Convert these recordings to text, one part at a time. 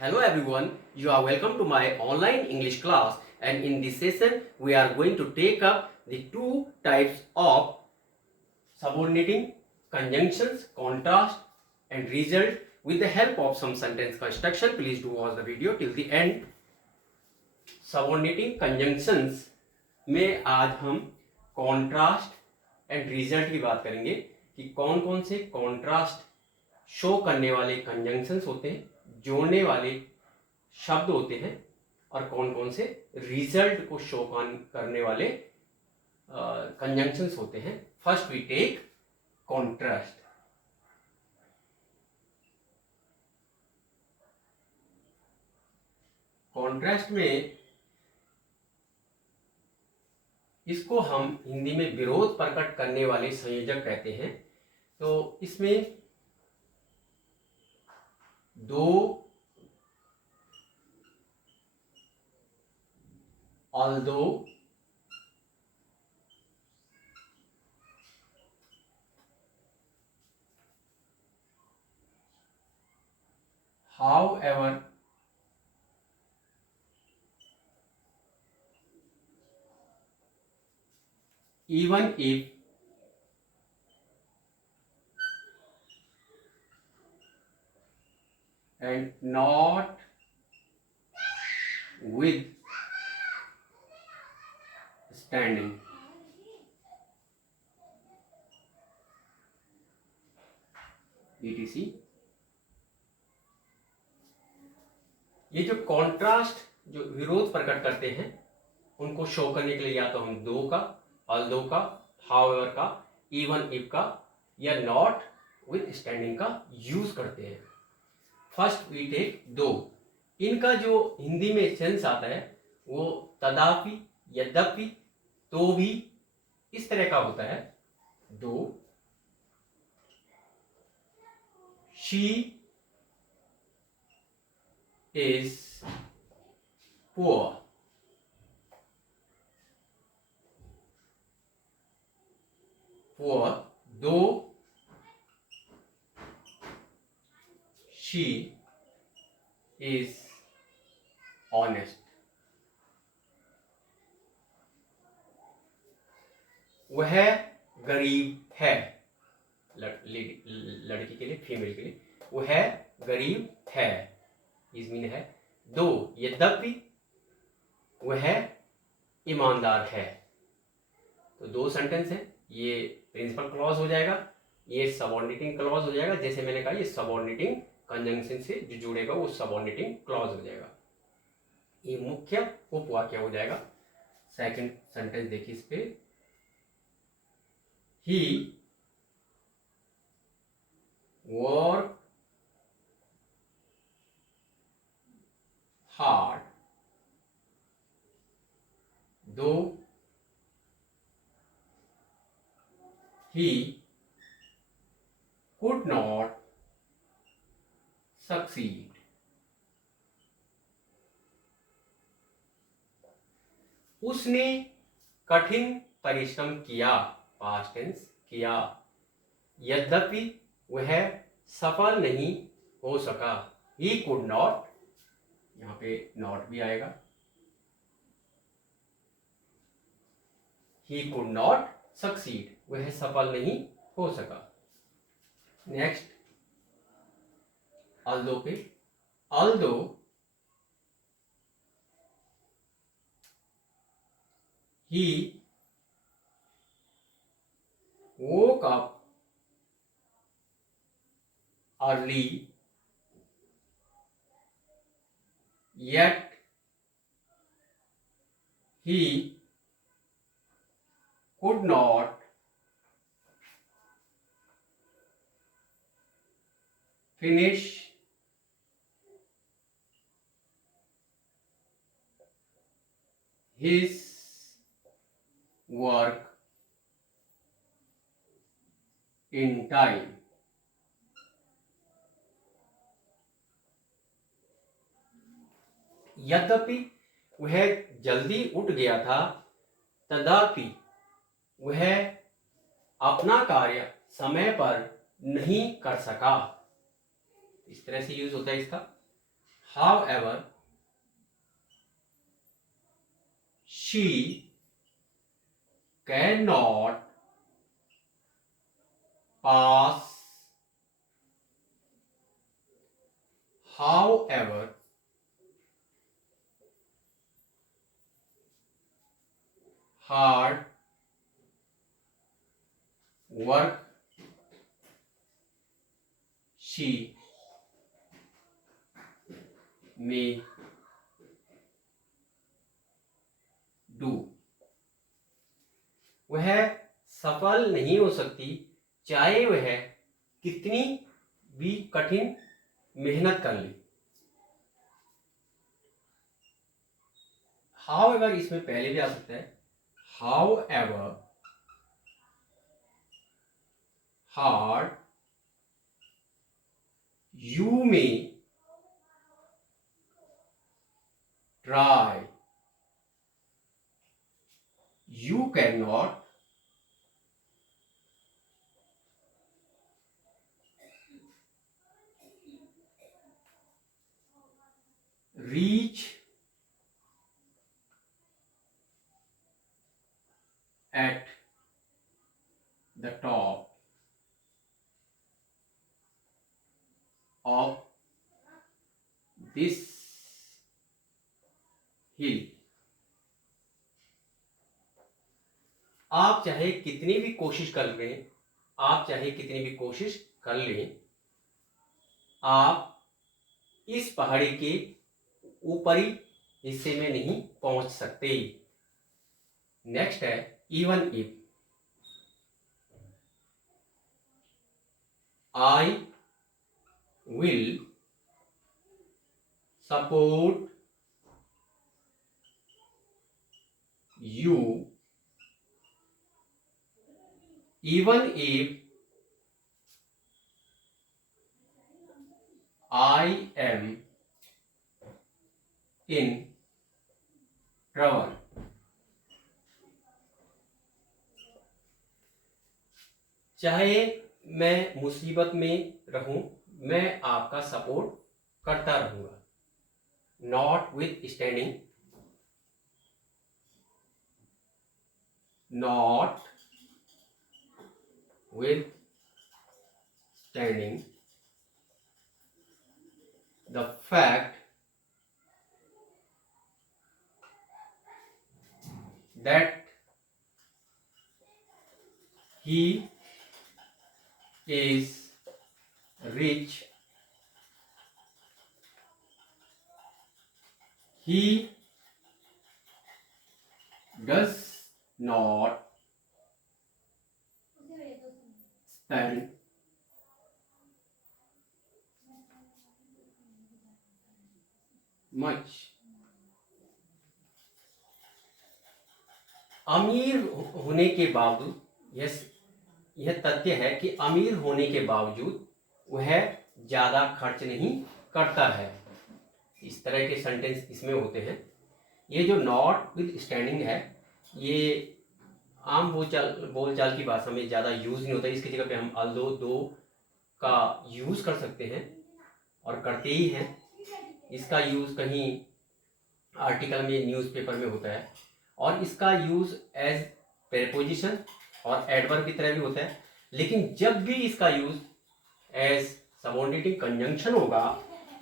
Hello everyone, you are welcome to my online English class, and in this session we are going to take up the two types of subordinating conjunctions, contrast and result with the help of some sentence construction. Please do watch the video till the end. Subordinating conjunctions में आज हम contrast and result की बात करेंगे कि कौन कौन से कॉन्ट्रास्ट शो करने वाले कंजंक्शंस होते हैं, जोड़ने वाले शब्द होते हैं, और कौन कौन से रिजल्ट को शो करने वाले कंजंक्शंस होते हैं. First we take contrast. Contrast में इसको हम हिंदी में विरोध प्रकट करने वाले संयोजक कहते हैं. तो इसमें दो although, however, even if, and not with standing. etc. ये जो कॉन्ट्रास्ट जो विरोध प्रकट करते हैं उनको शो करने के लिए या तो हम दो का, ऑल्दो का, हाउएवर का, इवन इफ का या नॉट विथ स्टैंडिंग का यूज करते हैं. फर्स्ट वी टेक दो. इनका जो हिंदी में सेंस आता है वो तदापि, यद्यपि, तो भी इस तरह का होता है. दो, शी इज पुअर. पुअर. दो, शी इज ऑनेस्ट. वह गरीब है. लड़की के लिए, फीमेल के लिए वह गरीब है. इस मीन है. दो, यद्यपि वह ईमानदार है. तो दो सेंटेंस है. ये प्रिंसिपल क्लॉज हो जाएगा, ये सबऑर्डिनेटिंग क्लॉज हो जाएगा. जैसे मैंने कहा ये सबऑर्डिनेटिंग कंजंक्शन से जो जुड़ेगा वो सबऑर्डिनेटिंग क्लॉज हो जाएगा. ये मुख्य उपवाक्य हो जाएगा. सेकंड सेंटेंस देखिए इस पे. He worked hard, though he could not succeed. उसने कठिन परिश्रम किया, पास्ट टेंस किया, यद्यपि वह सफल नहीं हो सका. ही कुड नॉट, यहाँ पे नॉट भी आएगा. ही कुड नॉट सक्सीड, वह सफल नहीं हो सका. नेक्स्ट ऑल्दो पे. Although he woke up early, yet he could not finish his work in time. यद्यपि वह जल्दी उठ गया था, तथापि वह अपना कार्य समय पर नहीं कर सका. इस तरह से यूज होता है इसका. How However, she cannot pass. However, hard work she may do. वह सफल नहीं हो सकती चाहे वह कितनी भी कठिन मेहनत कर ले. However इसमें पहले भी आ सकता है. However, hard you may try, you cannot reach at the top of this hill. आप चाहे कितनी भी कोशिश कर लें, आप चाहे कितनी भी कोशिश कर लें, आप इस पहाड़ी के ऊपरी हिस्से में नहीं पहुंच सकते. नेक्स्ट है even if. I will support you even if I am in trouble. चाहे मैं मुसीबत में रहूं, मैं आपका सपोर्ट करता रहूंगा. Not with standing, not with standing the fact that he is rich, he does not spend much. अमीर होने के बावजूद, यह तथ्य है कि अमीर होने के बावजूद वह ज़्यादा खर्च नहीं करता है. इस तरह के सेंटेंस इसमें होते हैं. ये जो नॉट विद स्टैंडिंग है, ये आम बोलचाल की भाषा में ज़्यादा यूज़ नहीं होता. इसकी जगह पे हम अल्दो दो का यूज़ कर सकते हैं और करते ही हैं. इसका यूज़ कहीं आर्टिकल में, न्यूज़पेपर में होता है, और इसका यूज़ एज प्रेपोजिशन और एडवर्ब की तरह भी होता है. लेकिन जब भी इसका यूज़ एज सबऑर्डिनेटिंग कंजंक्शन होगा,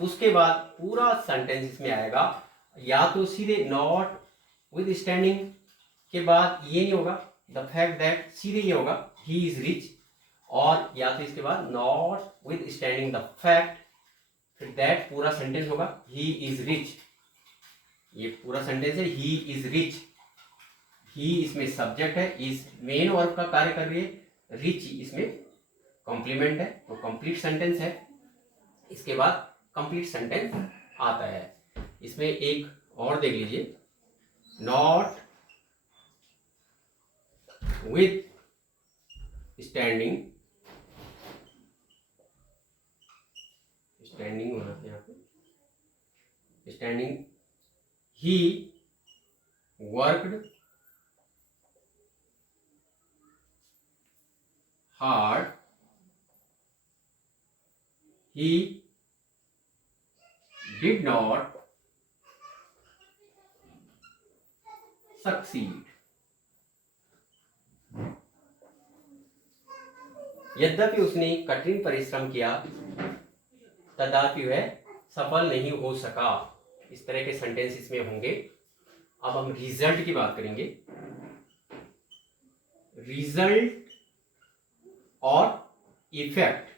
उसके बाद पूरा सेंटेंस इसमें आएगा. या तो सीधे नॉट विद स्टैंडिंग के बाद ये नहीं होगा, द फैक्ट दैट, सीधे ये होगा ही इज रिच, और या तो इसके बाद not with standing the fact, फिर दैट पूरा सेंटेंस होगा ही इज रिच. ये पूरा सेंटेंस है ही इज रिच. ही इसमें सब्जेक्ट है, इज मेन वर्ब का कार्य कर रही है, रिच इसमें कॉम्प्लीमेंट है, तो कंप्लीट सेंटेंस है. इसके बाद कंप्लीट सेंटेंस आता है. इसमें एक और देख लीजिए, नॉट विथ स्टैंडिंग, स्टैंडिंग होना है यहाँ पे, standing he worked hard, he did not succeed. यद्यपि उसने कठिन परिश्रम किया तथापि वह सफल नहीं हो सका। इस तरह के सेंटेंस इसमें होंगे। अब हम रिजल्ट की बात करेंगे। रिजल्ट और इफेक्ट।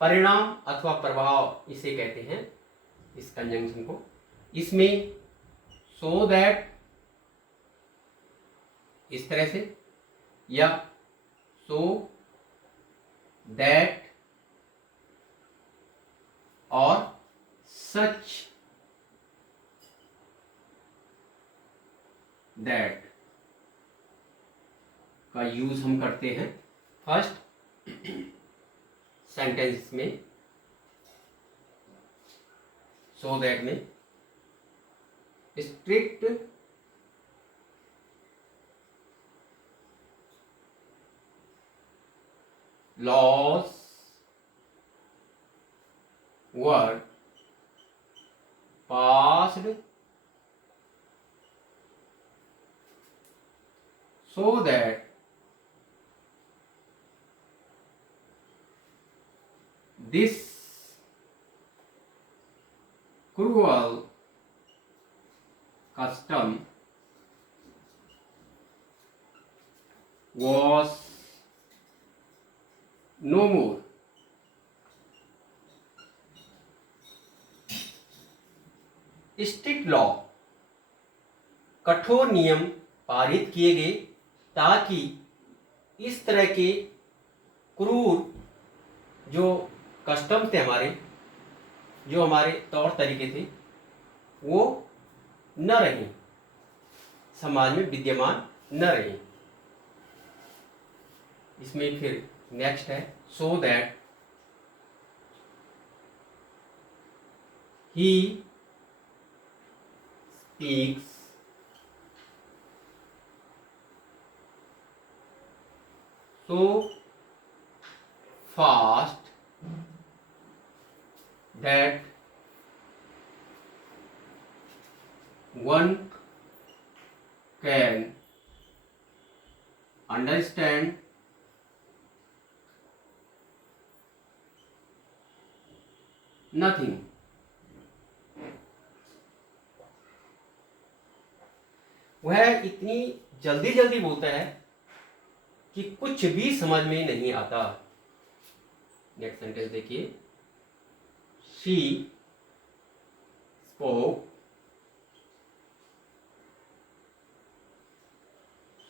परिणाम अथवा प्रभाव इसे कहते हैं, इस कंजंक्शन को। इसमें सो दैट इस तरह से या सो दैट और सच दैट का यूज हम करते हैं फर्स्ट सेंटेंस में, सो दैट में। Strict laws were passed so that this cruel custom was no more. Strict law, कठोर नियम पारित किए गए ताकि इस तरह के क्रूर जो कस्टम थे हमारे, जो हमारे तौर तरीके थे, वो न रहें, समाज में विद्यमान न रहें। इसमें फिर नेक्स्ट है so that he speaks so fast that one can understand nothing. वह इतनी जल्दी जल्दी बोलता है कि कुछ भी समझ में नहीं आता। नेक्स्ट सेंटेंस देखिए, she spoke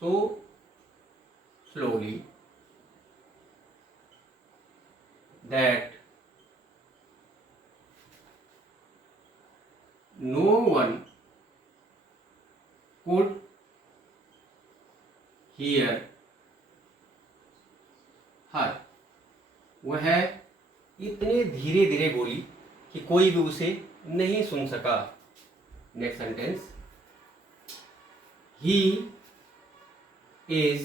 so slowly that no one could hear her. वह इतने धीरे धीरे बोली कि कोई भी उसे नहीं सुन सका। Next sentence, he is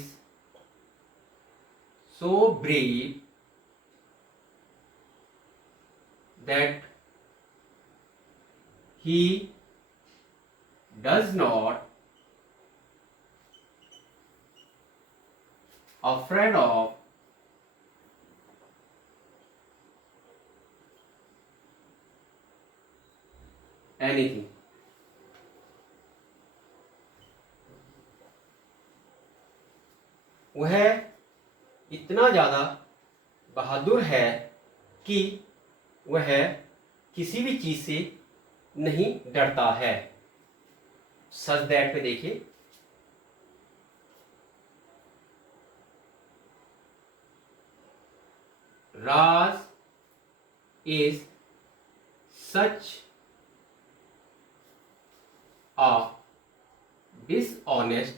so brave that he does not afraid of anything. वह इतना ज़्यादा बहादुर है कि वह किसी भी चीज़ से नहीं डरता है। सच दैट पे देखिए, Raj is such a dishonest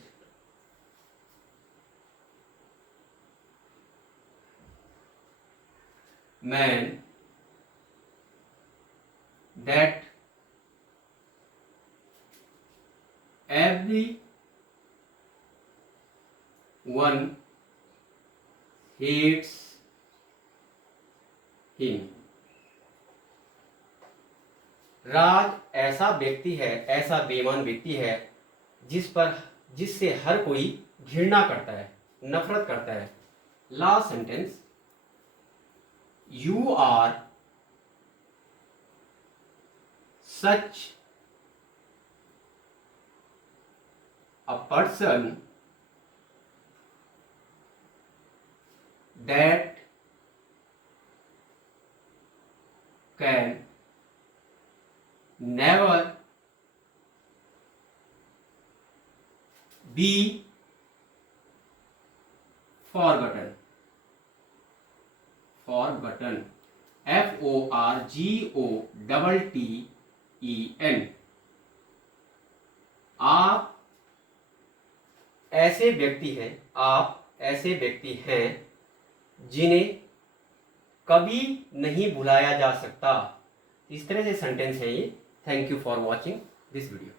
man that everyone hates him. Raj ऐसा व्यक्ति है, ऐसा बेईमान व्यक्ति है जिससे हर कोई घृणा करता है, नफरत करता है. Last sentence, you are such a person that can never be forgotten. Forgotten. FORGOTTEN. आप ऐसे व्यक्ति हैं जिन्हें कभी नहीं भुलाया जा सकता. इस तरह से सेंटेंस है ये. Thank you for watching this video.